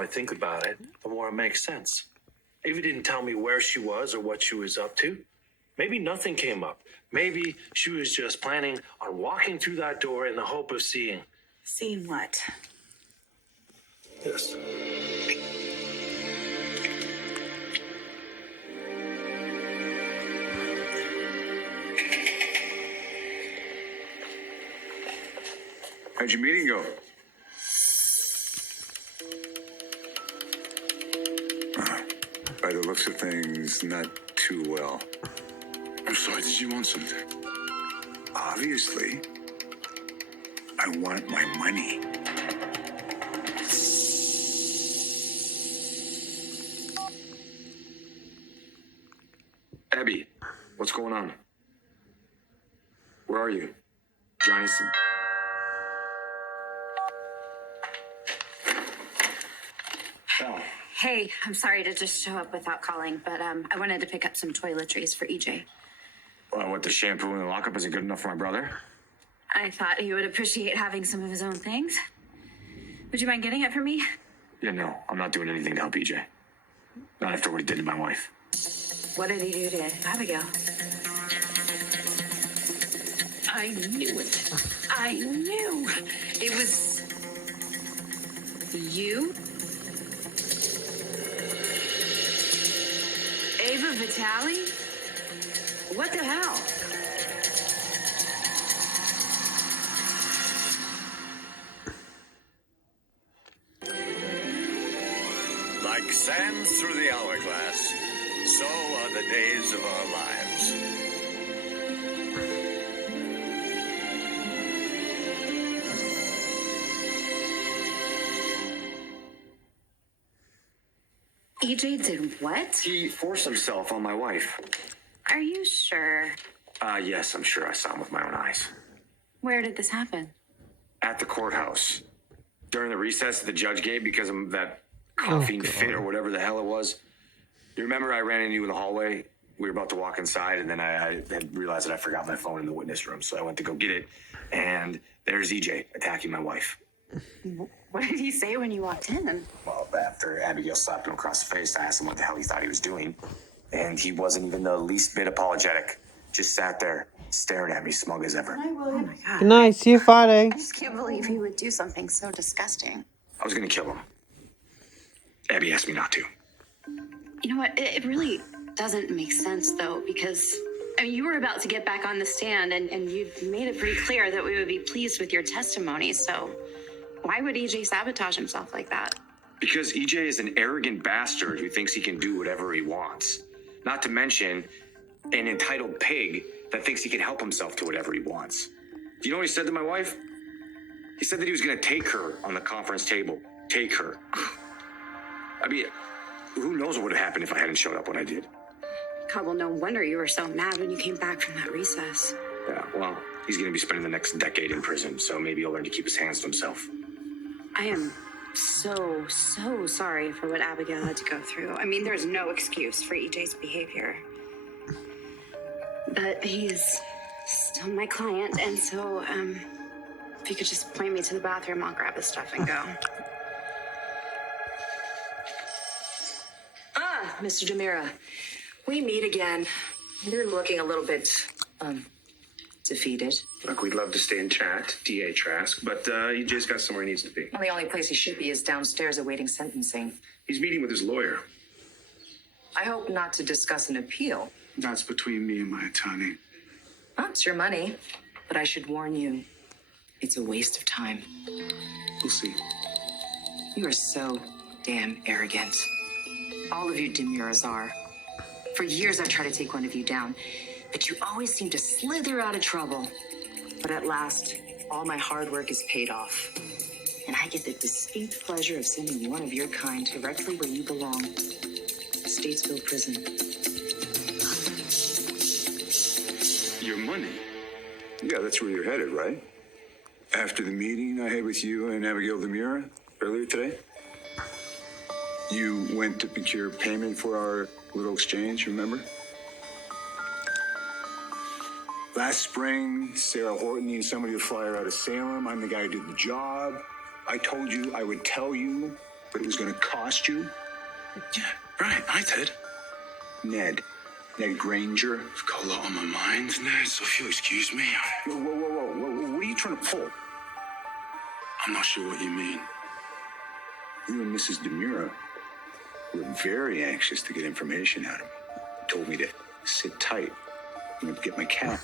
I think about it, the more it makes sense. Ava didn't tell me where she was or what she was up to. Maybe nothing came up. Maybe she was just planning on walking through that door in the hope of seeing. Seeing what? This. How'd your meeting go? By the looks of things, not too well. I'm sorry, did you want something? Obviously, I want my money. Abby, what's going on? Where are you? Johnny's... Hey, I'm sorry to just show up without calling, but I wanted to pick up some toiletries for EJ. Well, what, the shampoo in the lockup isn't good enough for my brother? I thought he would appreciate having some of his own things. Would you mind getting it for me? Yeah, no, I'm not doing anything to help EJ. Not after what he did to my wife. What did he do to Abigail? I knew it. I knew. It was... you? Ava Vitale? What the hell? Like sand through the hourglass, so are the days of our lives. EJ did what? He forced himself on my wife. Are you sure? Yes, I'm sure I saw him with my own eyes. Where did this happen? At the courthouse. During the recess that the judge gave because of that coughing fit or whatever the hell it was. You remember I ran into you in the hallway? We were about to walk inside, and then I had realized that I forgot my phone in the witness room, so I went to go get it, and there's EJ attacking my wife. What did he say when you walked in? Well, after Abigail slapped him across the face, I asked him what the hell he thought he was doing, and he wasn't even the least bit apologetic. Just sat there, staring at me, smug as ever. Oh my God. Good night. See you Friday. I just can't believe he would do something so disgusting. I was gonna kill him. Abby asked me not to. You know what? It really doesn't make sense, though, because, I mean, you were about to get back on the stand, and you made it pretty clear that we would be pleased with your testimony, so why would EJ sabotage himself like that? Because EJ is an arrogant bastard who thinks he can do whatever he wants. Not to mention an entitled pig that thinks he can help himself to whatever he wants. Do you know what he said to my wife? He said that he was going to take her on the conference table. Take her. I mean, who knows what would have happened if I hadn't showed up when I did. God, well, no wonder you were so mad when you came back from that recess. Yeah, well, he's going to be spending the next decade in prison, so maybe he'll learn to keep his hands to himself. I am so sorry for what Abigail had to go through. I mean, there's no excuse for EJ's behavior. But he's still my client, and so, if you could just point me to the bathroom, I'll grab his stuff and go. Mr. DeMira, we meet again. You're looking a little bit, defeated. Look, we'd love to stay and chat, D.A. Trask, but EJ's got somewhere he needs to be. Well, the only place he should be is downstairs awaiting sentencing. He's meeting with his lawyer. I hope not to discuss an appeal. That's between me and my attorney. Well, it's your money, but I should warn you, it's a waste of time. We'll see. You are so damn arrogant. All of you DeMiras are. For years I've tried to take one of you down, but you always seem to slither out of trouble. But at last, all my hard work is paid off. And I get the distinct pleasure of sending one of your kind directly where you belong. Statesville Prison. Your money? Yeah, that's where you're headed, right? After the meeting I had with you and Abigail DeMira earlier today? You went to procure payment for our little exchange, remember? Last spring, Sarah Horton needed somebody to fly her out of Salem. I'm the guy who did the job. I told you I would tell you but it was going to cost you? Yeah, right. I did. Ned Granger. I've got a lot on my mind, Ned, so if you'll excuse me, Whoa. What are you trying to pull? I'm not sure what you mean. You and Mrs. Demura were very anxious to get information out of me. Told me to sit tight. I'm going to get my cat.